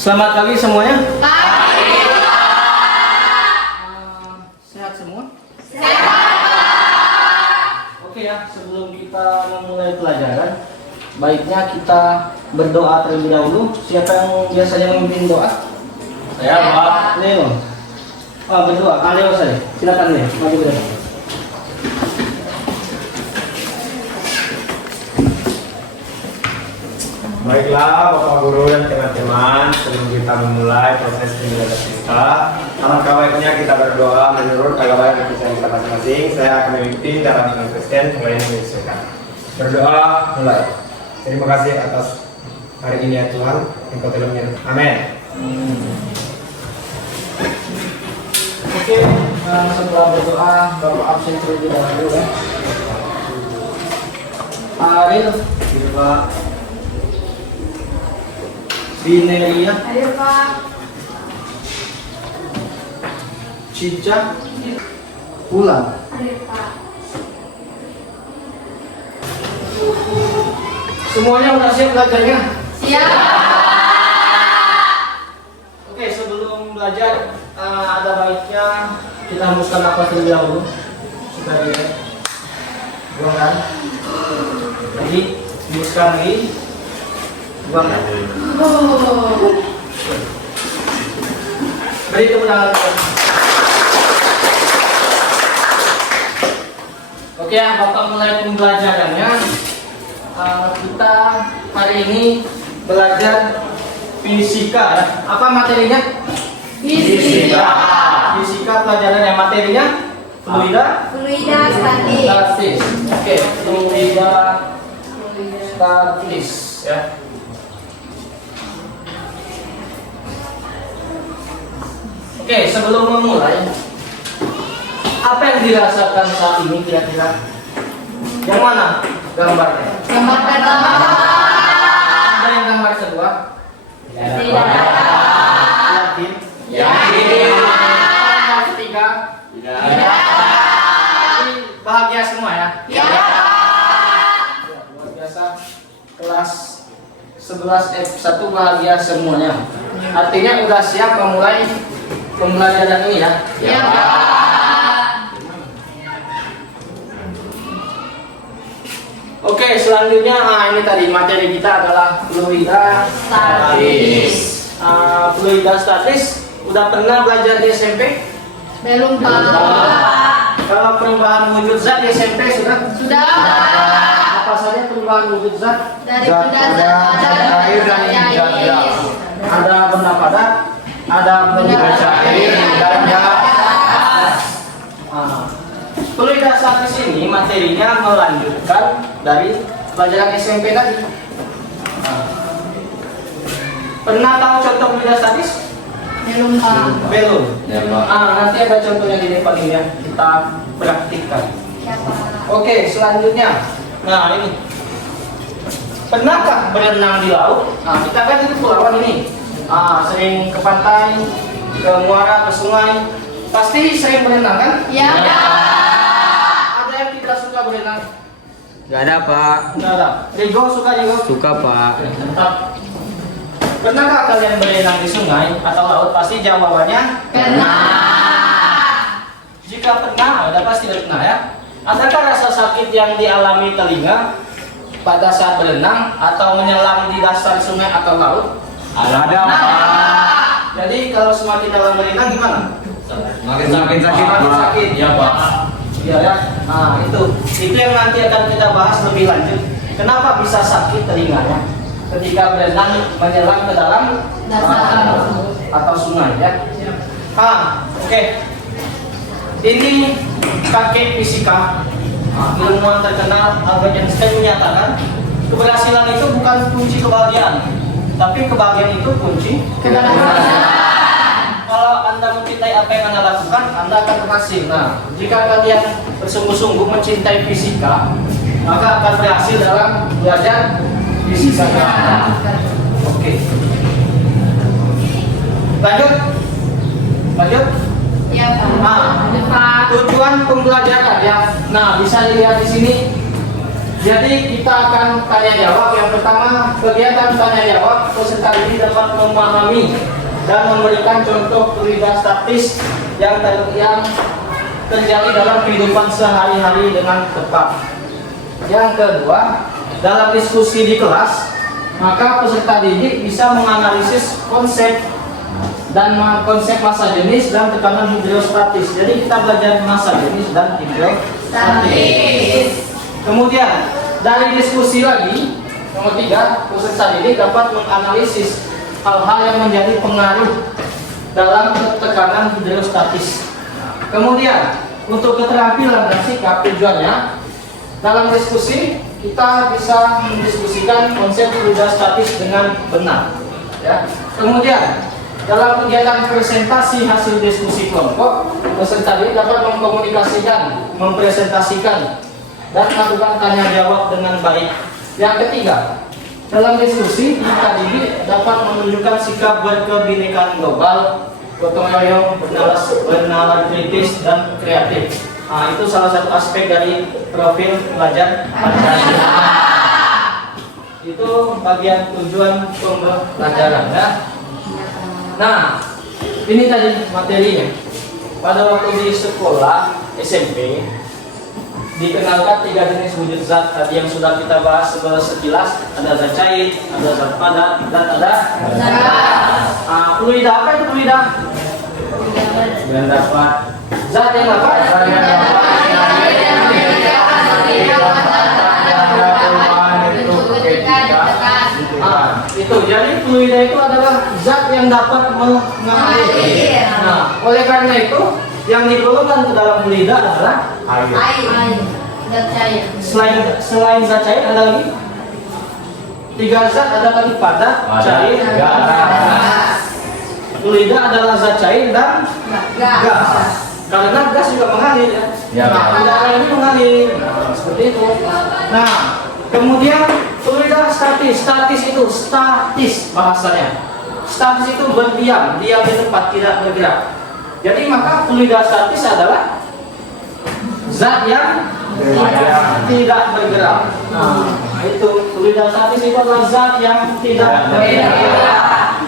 Selamat pagi semuanya. Pagi. Sehat semua? Sehat. Oke ya, sebelum kita memulai pelajaran, baiknya kita berdoa terlebih dahulu. Siapa yang biasanya memimpin doa? Saya, Pak. Leo. Berdoa. Leo saya. Silakan Leo. Maju berdoa. Baiklah Bapak Guru dan teman-teman, sebelum kita memulai proses pembelajaran kita, alangkah baiknya kita berdoa menurut agama dan kepercayaan kita masing-masing. Saya akan memimpin dalam iman Kristen, kemudian menyesuaikan. Berdoa mulai. Terima kasih atas hari ini ya Tuhan, Engkau telah menyertai. Amin. Oke, setelah berdoa, Bapak absen terlebih dahulu ya. Ariel, Pak. Binelia, Ayo, Pak. Cica, Pulang. Ayo, Pak. Semuanya udah siap belajarnya? Siap. Oke, sebelum belajar ada baiknya kita hembuskan nafas terlebih dahulu supaya dia buangkan. Jadi hembuskan lagi, buangkan. Beri tepuk tangan. Oke ya, Bapak mulai pembelajarannya. Kita hari ini belajar fisika ya. Apa materinya? Fisika. Fisika pelajaran yang materinya fluida Statis. statis. Oke, fluida statis ya. Oke, sebelum memulai, apa yang dirasakan saat ini kira-kira? Yang mana gambarnya? Gambar pertama. Ada yang gambar kedua? Tidak. Yakin? Yakin. Gambar ketiga? Tidak. Jadi bahagia semua ya? Ya. Luar biasa. Kelas 11 F1 bahagia semuanya. Artinya udah siap memulai pembelajaran ini ya? Ya, Pak. Oke, selanjutnya ini tadi materi kita adalah fluida Statis. Fluida statis udah pernah belajar di SMP? Belum, Pak. Kalau perubahan wujud zat di SMP sudah? Sudah. Apa saja perubahan wujud zat? Dari benda padat air dan cair. Ada benda padat, ada benda cair dan gas. Fluida statis ini materinya melanjutkan dari pelajaran SMP tadi. Pernah tahu contoh fluida statis? Belum, Pak. Belum. Ya, Pak. Nanti ada contohnya di depan ini ya, kita praktikkan. Ya, Pak. Oke, selanjutnya. Nah, ini. Pernahkah berenang di laut? Kita kan itu kepulauan ini. Sering ke pantai, ke muara, ke sungai. Pasti sering berenang kan? Ya. Ada yang tidak suka berenang? Gak ada Pak. Tidak ada. Rigo suka Rigo? Suka Pak. Tetap. Pernahkah kalian berenang di sungai atau laut? Pasti jawabannya Pernah. jika pernah, ada pasti pernah ya. Adakah rasa sakit yang dialami telinga pada saat berenang atau menyelam di dasar sungai atau laut? Ada Pak. Jadi kalau semakin dalam berenang gimana? Makin sakit Semakin Pak. sakit. Ya Pak. Iya ya. Itu yang nanti akan kita bahas lebih lanjut. Kenapa bisa sakit telinganya ketika berenang menyelam ke dalam Dasar. atau sungai ya? Oke. Ini kakek fisika, ilmuwan terkenal Albert Einstein menyatakan keberhasilan itu bukan kunci kebahagiaan, tapi kebahagiaan itu kunci Keberhasilan. Kalau Anda mencintai apa yang Anda lakukan, Anda akan berhasil. Nah, jika kalian bersungguh-sungguh mencintai fisika, maka akan berhasil dalam belajar fisika. Oke. Lanjut. Ya, Pak. Tujuan pembelajaran ya. Nah, bisa dilihat di sini. Di Jadi kita akan tanya jawab. Yang pertama, kegiatan tanya jawab peserta ini dapat memahami dan memberikan contoh fluida statis yang terjadi dalam kehidupan sehari-hari dengan tepat. Yang kedua, dalam diskusi di kelas, maka peserta didik bisa menganalisis konsep massa jenis dan tekanan hidrostatis. Jadi kita belajar massa jenis dan hidrostatis. Kemudian dari diskusi lagi, nomor 3, peserta didik dapat menganalisis hal-hal yang menjadi pengaruh dalam tekanan hidrostatis. Kemudian untuk keterampilan dan sikap, tujuannya dalam diskusi kita bisa mendiskusikan konsep hidrostatis dengan benar. Ya. Kemudian dalam kegiatan presentasi hasil diskusi kelompok, peserta didik dapat mempresentasikan dan melakukan tanya jawab dengan baik. Yang ketiga, dalam diskusi peserta didik dapat menunjukkan sikap berkebinekaan global, gotong royong, bernalar kritis dan kreatif. Nah, itu salah satu aspek dari profil pelajar Pancasila. Itu bagian tujuan pembelajaran ya. Nah, ini tadi materinya. Pada waktu di sekolah SMP dikenalkan 3 jenis wujud zat tadi yang sudah kita bahas sekilas. Ada zat cair, ada zat padat, dan ada zat. Fluida, apa itu fluida? Dan dapat Zat yang apa? Itu jadi fluida itu adalah zat yang dapat mengalir. Nah, oleh karena itu yang digolongkan ke dalam fluida adalah Air. Zat cair. Selain zat cair ada lagi 3 zat, ada lagi padat, cair, gas. Fluida adalah zat cair dan gas. Karena gas juga mengalir ya. Nah, udara ini mengalir. Nah, seperti itu. Nah, kemudian fluida statis. Statis itu statis bahasanya. Statis itu berdiam, diam di tempat, tidak bergerak. Jadi maka fluida statis adalah zat yang tidak bergerak. Nah, itu fluida statis itu adalah zat yang tidak bergerak.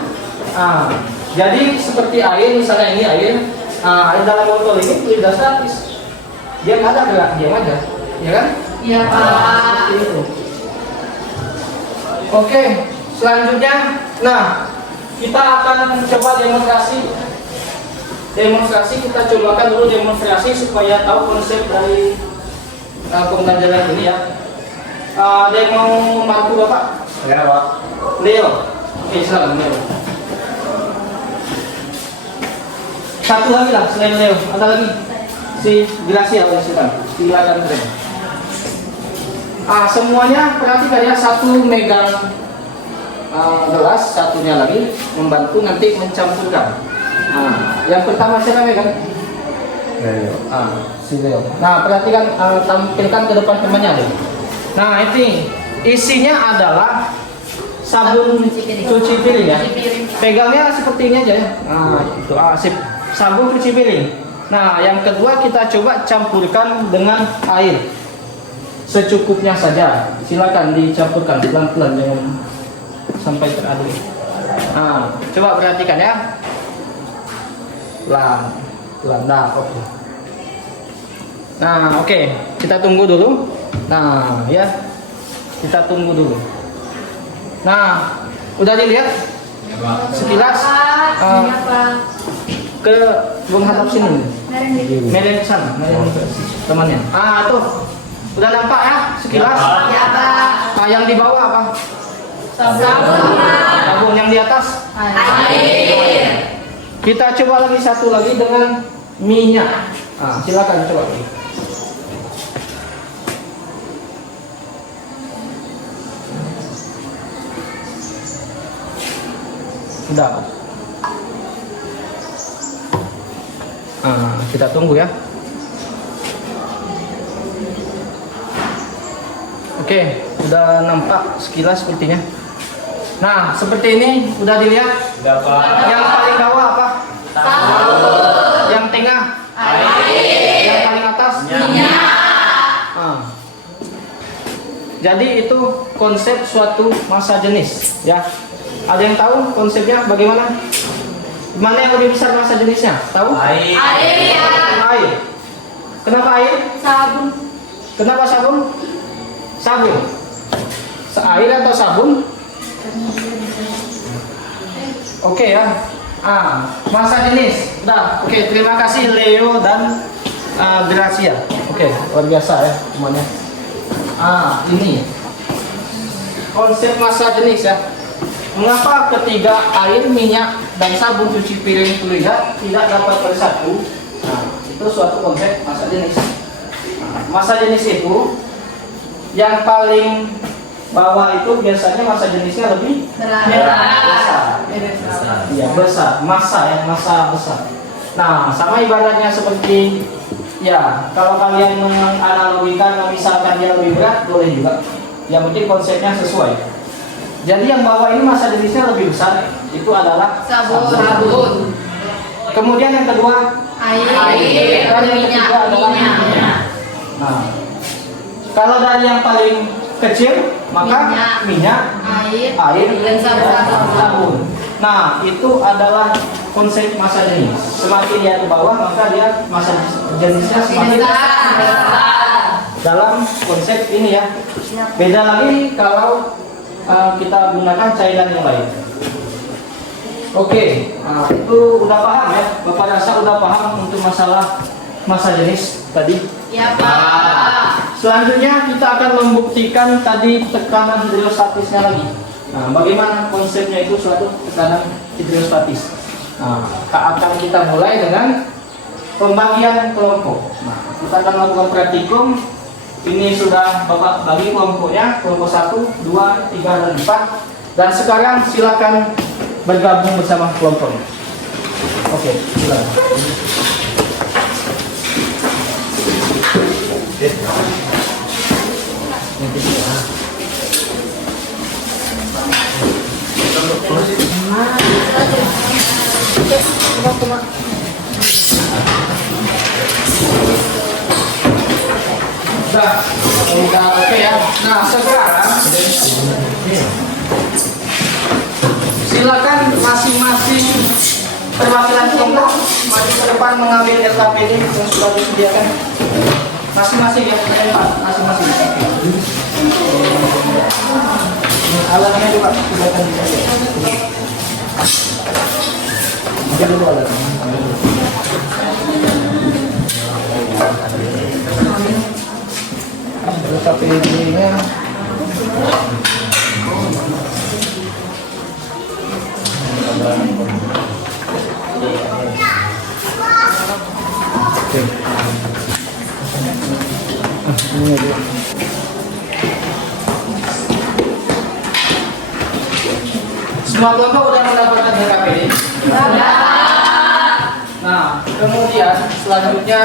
Nah, jadi seperti air, misalnya ini air. Nah, dalam botol ini fluida statis. Dia nggak ada gerak, diam aja, ya kan? Iya, Pak. Seperti itu. Oke, selanjutnya, nah kita akan coba demonstrasi. Kita cobakan dulu demonstrasi supaya tahu konsep dari pembelajaran ini ya. Ada yang mau membantu Bapak? ya Pak. Leo. Oke, silakan Leo. Satu lagi lah selain Leo, ada lagi si Gracia, silakan. Semuanya perhatikan ya, satu megang gelas, satunya lagi membantu nanti mencampurkan. Yang pertama siapa megang? Leo. Si Leo. Nah, perhatikan, tampilkan ke depan temannya deh. Nah, ini isinya adalah sabun cuci piring ya. Pegangnya seperti ini aja ya. Nah, itu sip. Sabun cuci piring. Nah, yang kedua kita coba campurkan dengan air secukupnya saja. Silakan dicampurkan pelan-pelan, jangan sampai teraduk. Nah, coba perhatikan ya. Pelan. Nah, oke. Nah, oke. Kita tunggu dulu. Nah, ya. Kita tunggu dulu. Nah, udah dilihat? Sekilas. Ke menghadap sini. Meren ke sana, temannya. Tuh. Udah nampak ya sekilas? Ya, Pak. Yang di bawah apa? Sabun. Yang di atas? Air. Kita coba lagi satu lagi dengan minyak. Silakan coba. Sudah. Kita tunggu ya. Oke, udah nampak sekilas sepertinya. Nah, seperti ini udah dilihat. Udah Pak. Yang paling bawah apa? Sabun. Yang tengah? Air. Yang paling atas? Minyak. Jadi itu konsep suatu massa jenis, ya. Ada yang tahu konsepnya bagaimana? Mana yang lebih besar massa jenisnya? Tahu? Air. Air. Kenapa air? Sabun. Kenapa sabun? Sabun. Air atau sabun? Oke ya. Massa jenis. Udah. Oke, terima kasih Leo dan Gracia. Oke, luar biasa ya semuanya. Ini konsep massa jenis ya. Mengapa ketiga air, minyak, dan sabun cuci piring kuliah tidak dapat bersatu? Itu suatu konsep massa jenis. Massa jenis itu yang paling bawah itu biasanya massa jenisnya lebih besar. Iya, besar. Massa ya, massa besar. Nah, sama ibaratnya seperti ya, kalau kalian menganalogikan misalkan dia lebih berat, boleh juga. Yang penting konsepnya sesuai. Jadi yang bawah ini massa jenisnya lebih besar, itu adalah Sabun. Kemudian yang kedua Air. dan yang ketiga adalah minyak. Nah, kalau dari yang paling kecil maka minyak, air, dan sabun. Nah, itu adalah konsep massa jenis. Semakin dia ke bawah maka dia massa jenisnya semakin besar. Dalam konsep ini ya. Beda lagi kalau kita gunakan cairan yang lain. Oke, itu udah paham ya? Bapak rasa udah paham untuk masalah massa jenis tadi? Ya, Pak. Selanjutnya kita akan membuktikan tadi tekanan hidrostatisnya lagi. Nah, bagaimana konsepnya itu suatu tekanan hidrostatis? Nah, akan kita mulai dengan pembagian kelompok. Nah, kita akan melakukan praktikum. Ini sudah Bapak bagi kelompoknya, kelompok 1, 2, 3, dan 4. Dan sekarang silakan bergabung bersama kelompoknya. Oke, silakan. Udah oke ya. Nah, sekarang silakan masing-masing perwakilan kelompok maju ke depan mengambil LKPD yang sudah disediakan. Masing-masing ya, masing-masing. Alatnya juga silakan disediakan. Ambil dulu alatnya. LKPD-nya semua kelompok sudah mendapatkan LKPD? Nah, kemudian selanjutnya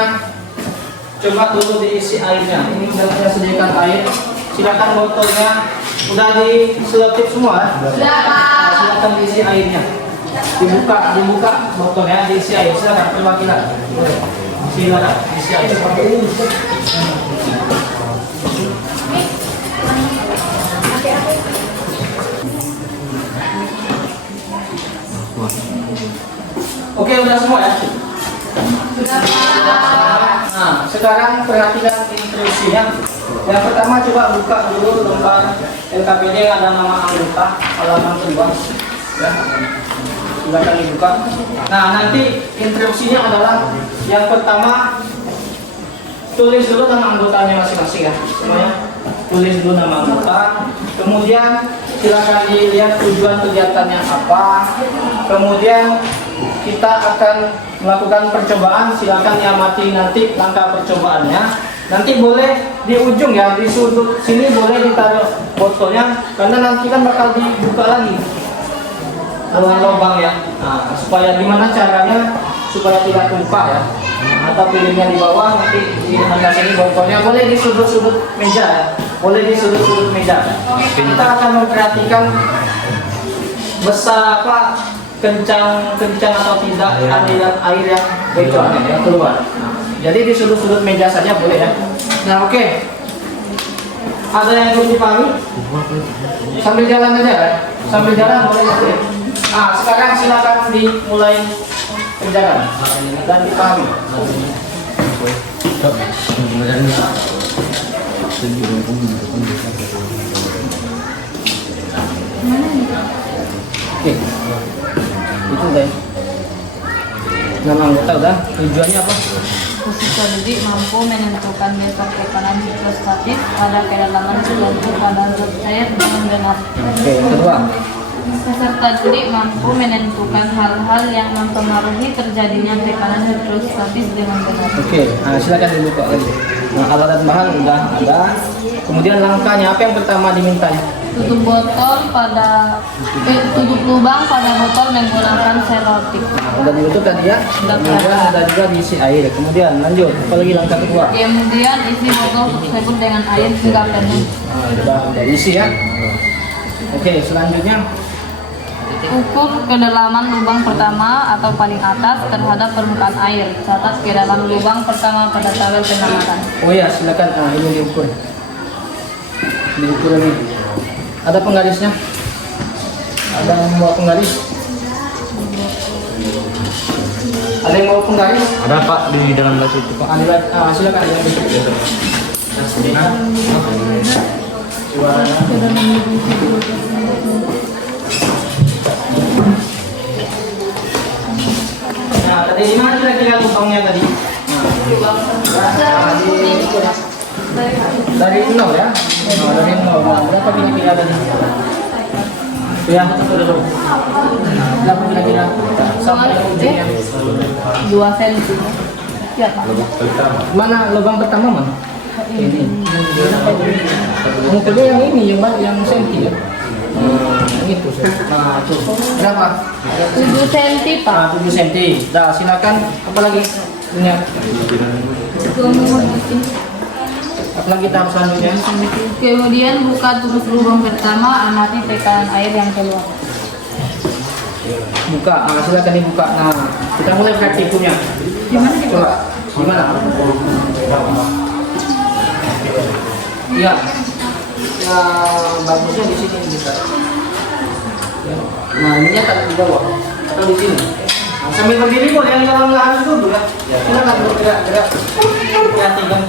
coba dulu diisi airnya. Ini sudah saya sediakan air. Silakan botolnya udah diselotip semua. Sudah, Pak. Silakan diisi airnya. Dibuka botolnya, diisi air. Silakan perwakilan. Silakan diisi air. Oke, udah semua ya? Sudah, Pak. Nah, sekarang perhatikan instruksinya. Yang pertama coba buka dulu lembar LKPD yang ada nama anggota halaman kedua. Ya, silakan dibuka. Nah, nanti instruksinya adalah yang pertama tulis dulu nama anggotanya masing-masing ya, semuanya. Tulis dulu nama anggota. Kemudian silakan dilihat tujuan kegiatannya apa. Kemudian kita akan melakukan percobaan, silakan diamati nanti langkah percobaannya. Nanti boleh di ujung ya, di sudut sini boleh ditaruh botolnya, karena nanti kan bakal dibuka lagi dengan lubang ya. Nah, supaya gimana caranya supaya tidak tumpah ya. Atau piringnya di bawah, nanti di atas sini botolnya boleh di sudut-sudut meja ya. Boleh di sudut-sudut meja. Kita akan memperhatikan besar apa, kencang atau tidak aliran air yang bocor yang keluar. Jadi di sudut-sudut meja saja boleh ya. Nah, oke. Ada yang belum dipahami? Sambil jalan aja ya? Sambil jalan boleh ya? Nah, sekarang silakan dimulai kerjakan dan dipahami. Oke, itu deh. Nama anggota udah. Tujuannya apa? Pusat didik mampu menentukan metode tekanan hidrostatik pada kedalaman 90 pada zat cair dengan benar. Oke, yang kedua. Peserta didik mampu menentukan hal-hal yang mempengaruhi terjadinya tekanan hidrostatis dengan benar. Oke, nah, silakan dibuka lagi. Nah, alat dan bahan udah ada. Kemudian langkahnya apa yang pertama diminta? Tutup lubang pada botol menggunakan selotip. Nah, udah ditutup tadi ya. Kemudian ada juga diisi air. Kemudian lanjut. Apa lagi langkah kedua? Kemudian isi botol tersebut dengan air hingga penuh. Nah, udah isi ya. Oke, selanjutnya. Ukur kedalaman lubang pertama atau paling atas terhadap permukaan air. Catat kedalaman lubang pertama pada tabel penamatan. Oh ya, silakan. Nah, ini diukur. Diukur ini. Ada penggarisnya? Ada yang mau penggaris? Ada yang mau penggaris? Ada Pak di dalam tas itu Pak. Silakan yang di situ. Nah, tadi di mana kira-kira lubangnya tadi? Dari 0 ya? Oh, dari 0. Nah, berapa kira-kira tadi? Ya, berapa kira-kira? Sampai ujungnya. 2 cm. Ya Pak. Mana lubang pertama mana? Ini. Yang kedua yang ini, yang senti ya? Yang itu. Nah, itu. Berapa? 7 cm Pak. Nah, 7 cm. Nah, silakan. Apa lagi? Punya. Apalagi tahap selanjutnya? Kemudian buka tutup lubang pertama, amati tekanan air yang keluar. Buka, nah, silakan dibuka. Nah, kita mulai praktikumnya. Gimana sih Coba, gimana? Iya. Ya, bagusnya di sini bisa. Ya. Nah, ininya tak di bawah atau di sini. Nah, sambil berdiri boleh, yang dalam lahan dulu ya. Silakan bergerak-gerak. Perhatikan.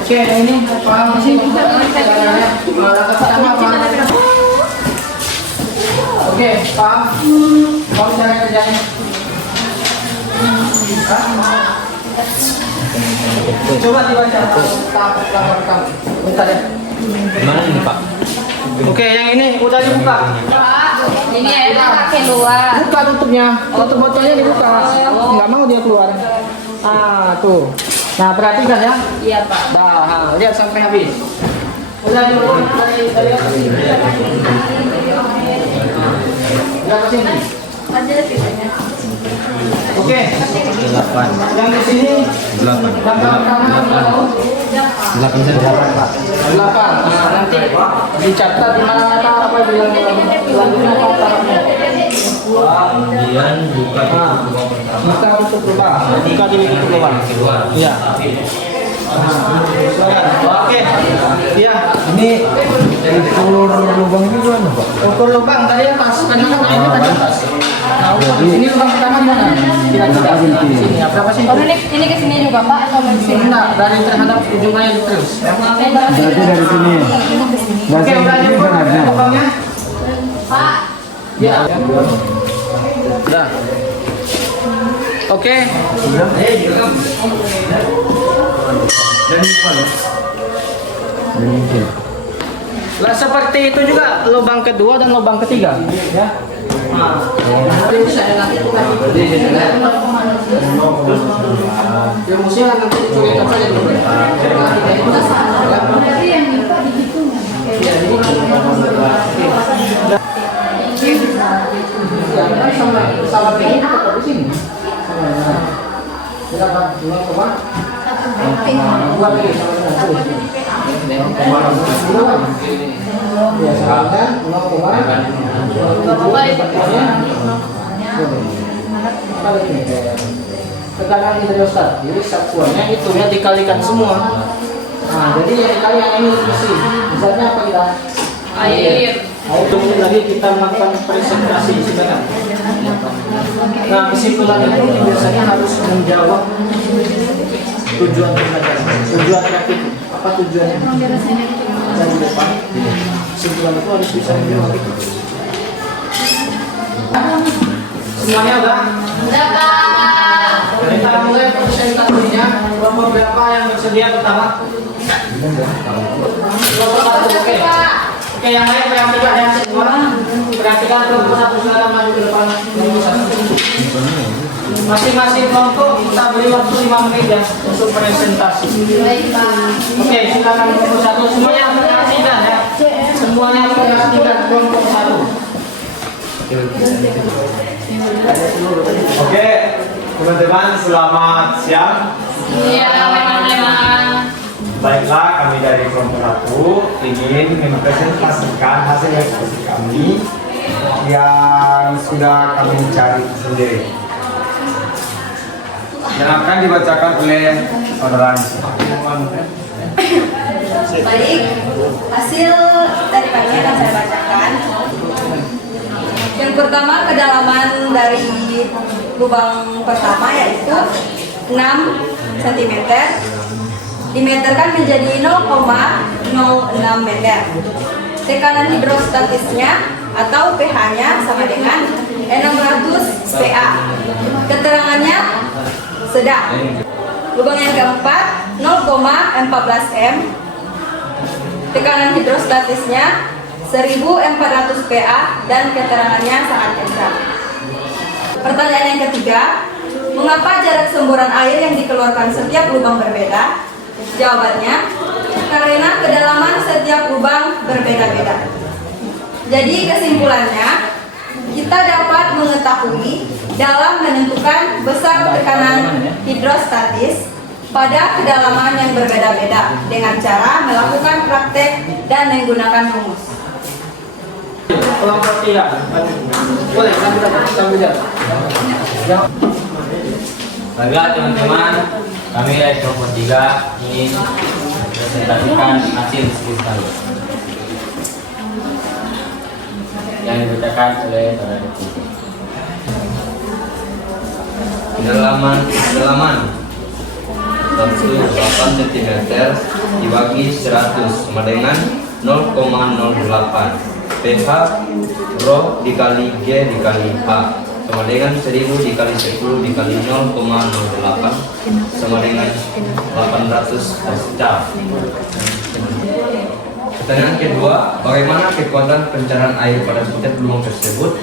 Oke, ini paham sih? Langkah pertama apa? Oke, paham? Paham cara kerjanya? Coba dibaca tahap pertama. Bentar ya. Gimana ini Pak? Oke, yang ini udah dibuka. Ini airnya pakai luar. Buka tutupnya. Tutup botolnya dibuka. Nggak mau dia keluar. Ah, tuh. Nah, perhatikan ya. Iya Pak. Nah, lihat sampai habis. Udah diukur dari atas sini. Berapa sini? Oke. 8. Yang di sini 8. langkah pertama berapa? 8 saja Pak. 8. Nah, nanti dicatat di mana apa bilang selanjutnya apa tahapnya. Kemudian buka lubang pertama. Buka tutup lubang. Buka dulu tutup lubang. Iya. Oke. Iya. Ini ukur lubang ini gimana Pak? Ukur lubang tadi atas, karena kan ini tadi atas. Nah, ukur di sini lubang pertama di mana? Kira-kira di sini. Ya, berapa sih? Oh, ini ke sini juga Pak atau ke sini? Enggak, dari terhadap ujung air terus. Ya. Berarti dari sini. Oke, udah diukur lubangnya. Pak. Ya. Udah. Oke. Lah seperti itu juga lubang kedua dan lubang ketiga, ya. Nah, rumusnya nanti dicoret saja dulu. Sama ini tetap di sini. Berapa? 2 buat lagi sama tekanan hidrostat, jadi satuannya itu ya dikalikan semua. Nah, jadi yang ini isi. Misalnya apa kita? Air. Itu tadi kita melakukan presentasi sebenarnya. Nah, kesimpulan itu biasanya harus menjawab tujuan pembelajaran. Tujuan kreatif. Apa tujuannya? Dari depan. Kesimpulan itu harus bisa menjawab itu. Semuanya udah? Udah, Kak. Kita mulai presentasinya. Kelompok berapa yang bersedia pertama? Kelompok satu, oke. Oke, yang lain perhatikan yang semua. Perhatikan kelompok satu sekarang maju ke depan. Kelompok satu. Masing-masing kelompok kita beri waktu 5 menit ya untuk presentasi. Oke, silakan kelompok satu. Semuanya perhatikan ya. Semuanya perhatikan kelompok satu. Oke, teman-teman selamat siang. Iya, teman-teman. Baiklah, kami dari kelompok 1 ingin mempresentasikan hasil eksekusi kami yang sudah kami cari sendiri. Yang akan dibacakan oleh saudara Anissa. Baik, hasil dari pagi akan saya bacakan. Yang pertama, kedalaman dari lubang pertama yaitu 6 cm, dimeterkan menjadi 0,06 meter. Tekanan hidrostatisnya atau pH-nya sama dengan 600 PA. Keterangannya sedang. Lubang yang keempat 0,14 M. Tekanan hidrostatisnya 1400 PA dan keterangannya sangat kencang. Pertanyaan yang ketiga, mengapa jarak semburan air yang dikeluarkan setiap lubang berbeda? Jawabannya, karena kedalaman setiap lubang berbeda-beda. Jadi kesimpulannya, kita dapat mengetahui dalam menentukan besar tekanan hidrostatis pada kedalaman yang berbeda-beda dengan cara melakukan praktek dan menggunakan rumus. Kelompok 3. Boleh, sambil ya. Baiklah teman-teman, kami dari kelompok 3 ingin presentasikan hasil skripsi yang dibacakan oleh saudara Diki. Kedalaman 8 cm dibagi 100 sama dengan 0,08. pH rho dikali G dikali H sama dengan 1000 dikali 10 dikali 0,08 sama dengan 800 pascal. Pertanyaan kedua, bagaimana kekuatan pencerahan air pada setiap lubang tersebut?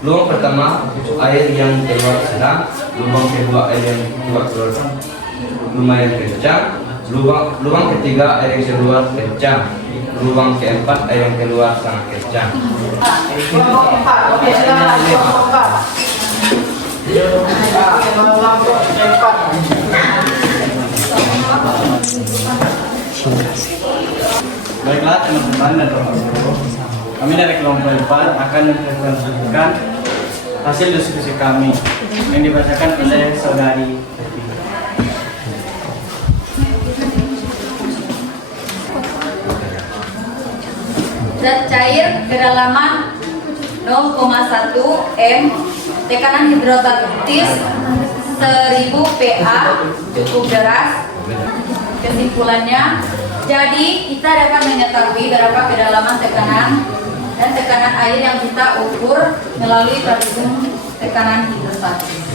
Lubang pertama air yang keluar sedang, lubang kedua air yang keluar lumayan kencang, lubang ketiga air yang keluar kencang, lubang keempat air yang keluar sangat kencang. Kelompok 4, oke silakan kelompok 4. Kelompok 4. Baiklah teman-teman dan Bapak Guru, kami dari kelompok 4 akan mempresentasikan hasil diskusi kami yang dibacakan oleh saudari Devi. Zat cair kedalaman 0,1 M, tekanan hidrostatis 1000 PA, cukup deras. Kesimpulannya, jadi kita dapat mengetahui berapa kedalaman tekanan dan tekanan air yang kita ukur melalui tabung tekanan hidrostatis.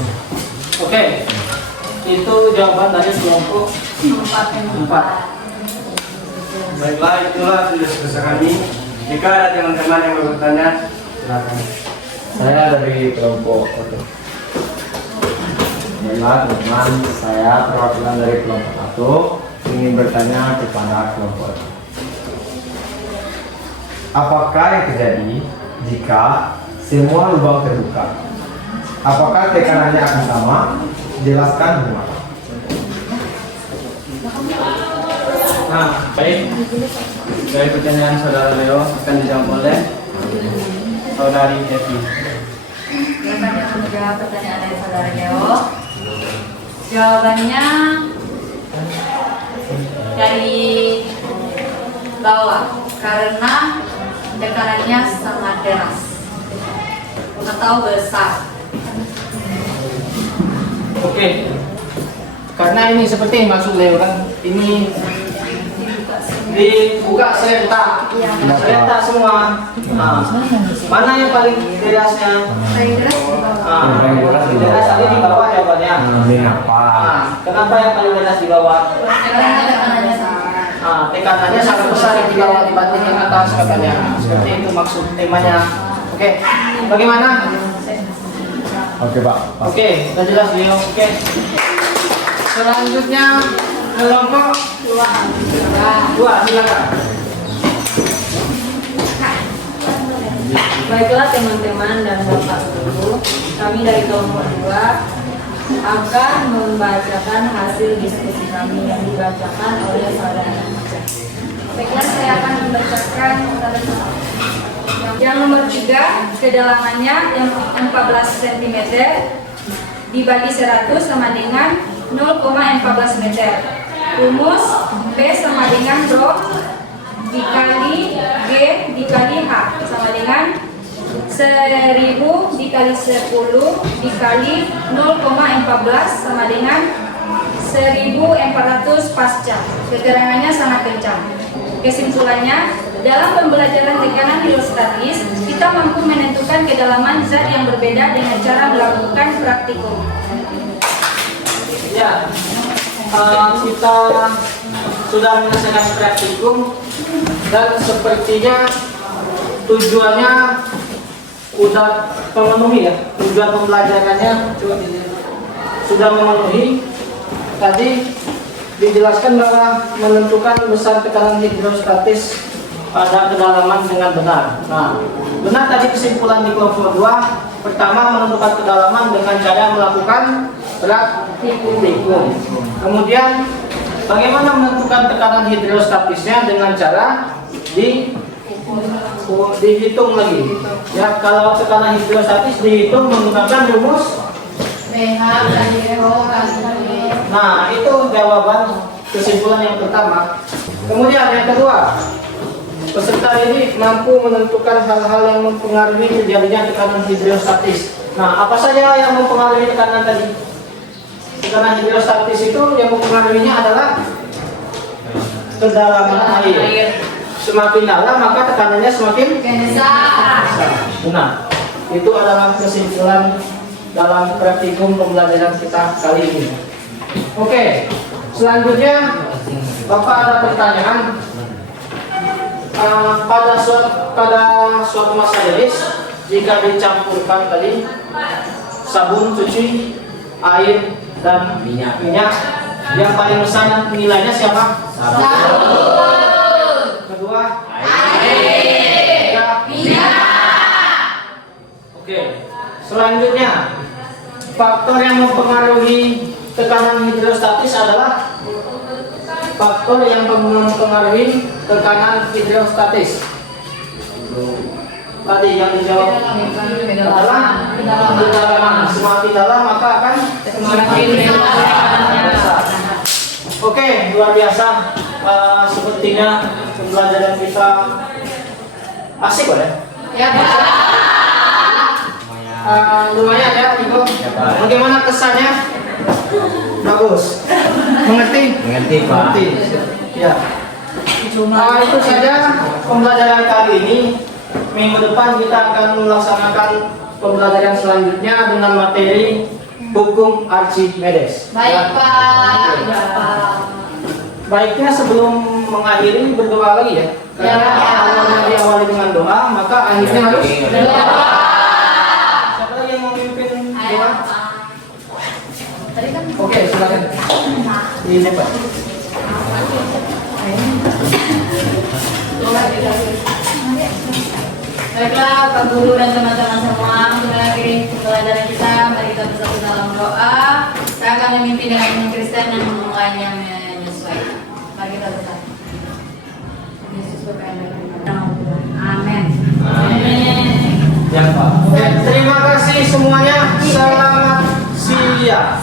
Oke, itu jawaban dari kelompok 4. Baiklah, itulah hasil diskusi kami. Jika ada teman-teman yang mau bertanya, silakan. Saya dari kelompok 1. Baiklah teman-teman, saya perwakilan dari kelompok 1 ingin bertanya kepada kelompok 1. Apakah yang terjadi jika semua lubang terbuka? Apakah tekanannya akan sama? Jelaskan bagaimana. Nah, baik. Dari pertanyaan saudara Leo akan dijawab oleh saudari Devi. Silakan yang menjawab pertanyaan dari saudara Leo. Jawabannya dari bawah karena tekanannya sangat deras atau besar. Oke. Karena ini seperti yang maksud Leo kan, ini dibuka serta semua. Nah, mana yang paling derasnya? Paling deras di bawah. Deras tadi di bawah jawabannya. Ini apa? Kenapa yang paling deras di bawah? Karena tekanannya sangat. Tekanannya sangat besar yang di bawah dibanding yang atas katanya. Seperti itu maksud temanya. Oke, bagaimana? Oke Pak. Oke, sudah jelas Leo. Oke. Selanjutnya kelompok dua, silakan. Baiklah teman-teman dan Bapak Guru, kami dari kelompok 2 akan membacakan hasil diskusi kami yang dibacakan oleh saudara. Baiklah, saya akan membacakan yang nomor 3, kedalamannya yang 14 cm dibagi 100 sama dengan 0,14 meter. Rumus B sama dengan rho dikali G dikali H sama dengan 1000 dikali 10 dikali 0,14 sama dengan 1400 pasca. Keterangannya sangat kencang. Kesimpulannya, dalam pembelajaran tekanan hidrostatis, kita mampu menentukan kedalaman zat yang berbeda dengan cara melakukan praktikum. Ya, kita sudah menyelesaikan praktikum dan sepertinya tujuannya udah memenuhi ya. Tujuan pembelajarannya sudah memenuhi. Tadi dijelaskan bahwa menentukan besar tekanan hidrostatis pada kedalaman dengan benar. Nah, benar tadi kesimpulan di kelompok 2. Pertama, menentukan kedalaman dengan cara melakukan praktikum. Kemudian, bagaimana menentukan tekanan hidrostatisnya dengan cara dihitung lagi. Ya, kalau tekanan hidrostatis dihitung menggunakan rumus PH kali rho kali. Nah, itu jawaban kesimpulan yang pertama. Kemudian yang kedua, peserta ini mampu menentukan hal-hal yang mempengaruhi terjadinya tekanan hidrostatis. Nah, apa saja yang mempengaruhi tekanan tadi? Tekanan hidrostatis itu yang mempengaruhinya adalah kedalaman air. Semakin dalam maka tekanannya semakin Besar. Nah, itu adalah kesimpulan dalam praktikum pembelajaran kita kali ini. Oke, selanjutnya Bapak ada pertanyaan. Pada suatu masa jenis, jika dicampurkan tadi sabun cuci, air dan minyak, yang paling besar nilainya siapa? Kedua, air. Minyak. Oke, selanjutnya faktor yang mempengaruhi tekanan hidrostatis adalah faktor yang mempengaruhi tekanan hidrostatis. Tadi yang dijawab adalah kedalaman. Semakin dalam maka akan semakin besar. Oke, luar biasa. Sepertinya pembelajaran kita asik ya? Ya, Pak. Lumayan ya, Ibu. Bagaimana kesannya? Bagus. Mengerti? Mengerti, Pak. Mengerti. Ya. Itu saja pembelajaran kali ini. Minggu depan kita akan melaksanakan pembelajaran selanjutnya dengan materi hukum Archimedes. Baik, Pak. Ya. Baiknya sebelum mengakhiri berdoa lagi ya. Karena awalnya diawali dengan doa, maka akhirnya harus berdoa. Siapa lagi yang mau memimpin doa? Oke, silakan. Ini Pak. Baiklah, Pak Guru dan teman-teman semua, mengakhiri pembelajaran kita, mari kita bersatu dalam doa. Saya akan memimpin dengan iman Kristen dan memulainya menyesuaikan. Mari kita bersatu. Yesus berkata, amin. Ya Pak. Oke, terima kasih semuanya. Selamat siang.